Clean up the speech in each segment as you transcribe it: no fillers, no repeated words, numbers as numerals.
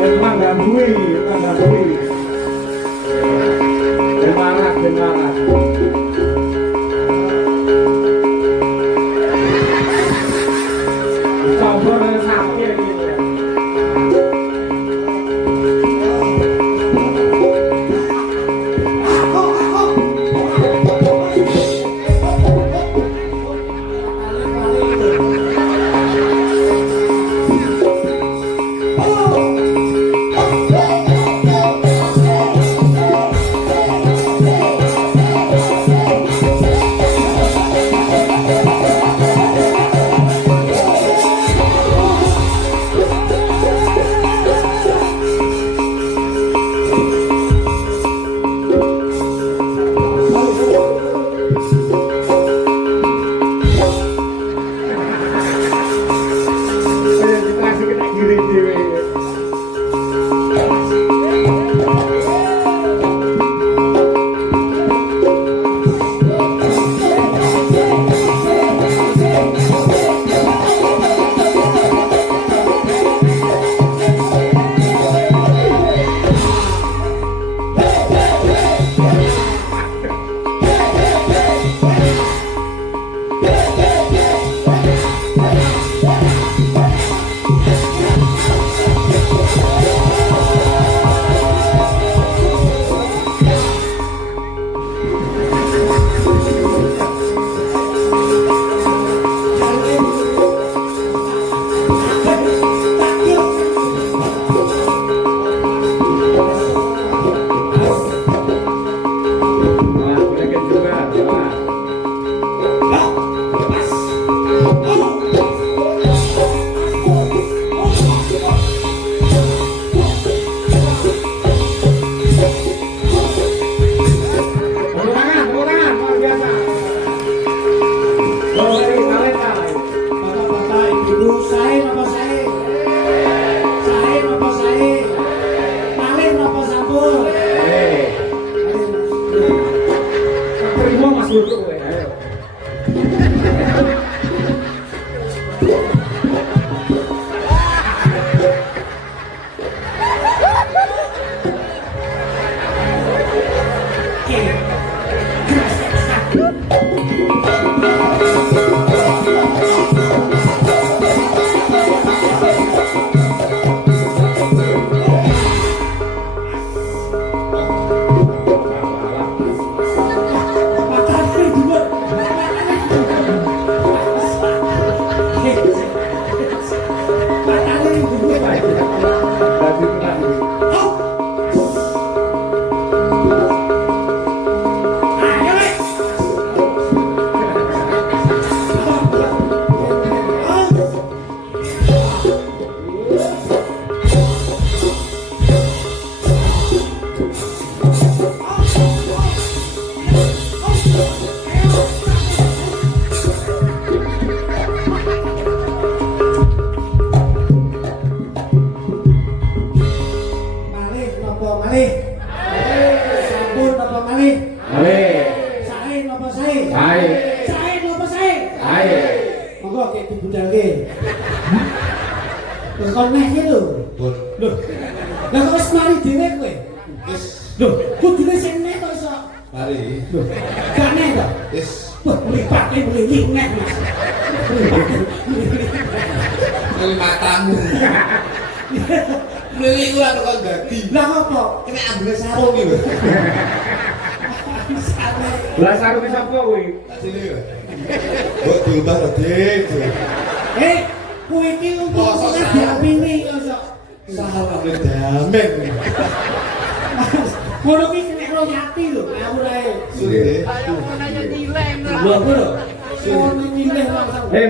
Emang gambui, emang gambui. Semangat, semangat. Coba sakit gitu.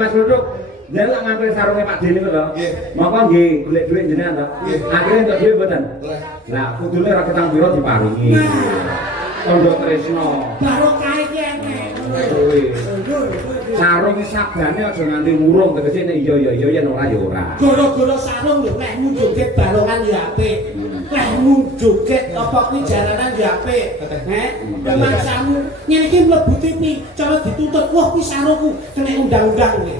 Mas Duduk, jangan ngambil sarungnya Pak Dini kok. Nggih. Monggo nggih golek duit jenengan to. Akhire entuk duit mboten? Lah, kudune ra ketang pira diparingi. Pondok Tresno. Barokah iki enek. Sarung sabdane aja nganti murung tegese nek iya iya iya yen ora ya ora. Gara-gara sarung lho nek joget barongan ya apik. Nek joget apa kuwi jalanan ya apik. Maksamu ngene iki mlebu TV cara dituntut wah kuwi sarungku kena undang-undang kowe.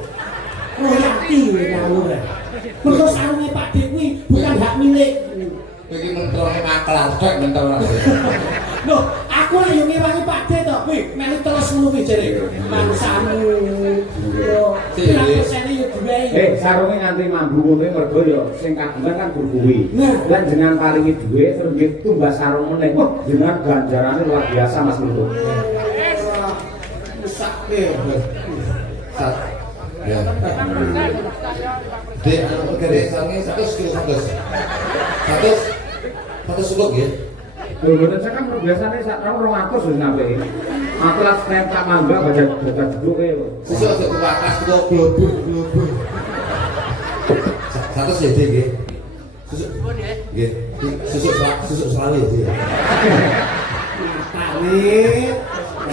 Royalti ngawur. Mergo sarunge Pak Dik kuwi bukan hak milik. Iki mentrone maklar cek mentor. Loh, aku lah yo ngewangi Pak Dik to, kuwi melu terus ngono kuwi jare. Mangsamu. Yo, pirang-persene yo duwe. Sarunge nganti mambu ngono mergo yo sing kagungan kan kuwi. Lan jenengan paringi dhuwit terus nggih tumbas sarung meneh. Wah, jenengan ganjarane luar biasa Mas Lutut. Sakit. Ya. Dek, anu kere sarunge 100 kilo 100. 100 suluk ya. Lho mboten sak kan biasane sak tahun 200 wis nape. Aku las tak mangga baca duduk e. Sesuk aja kuwakas kok globur. 100 ya Dek nggih. Sesuk. Nggih. Sesuk selawe ya Dek. Matane.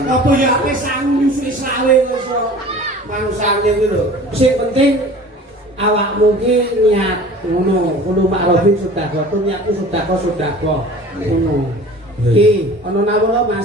Apa ya ape sangu nyusui selawe wis kok. Mangsane kuwi lho. Sing penting awakmu ki niat ngono, kulo makrofin sedekah, niatku sedekah. Ngono. Ki ana nawara Mas.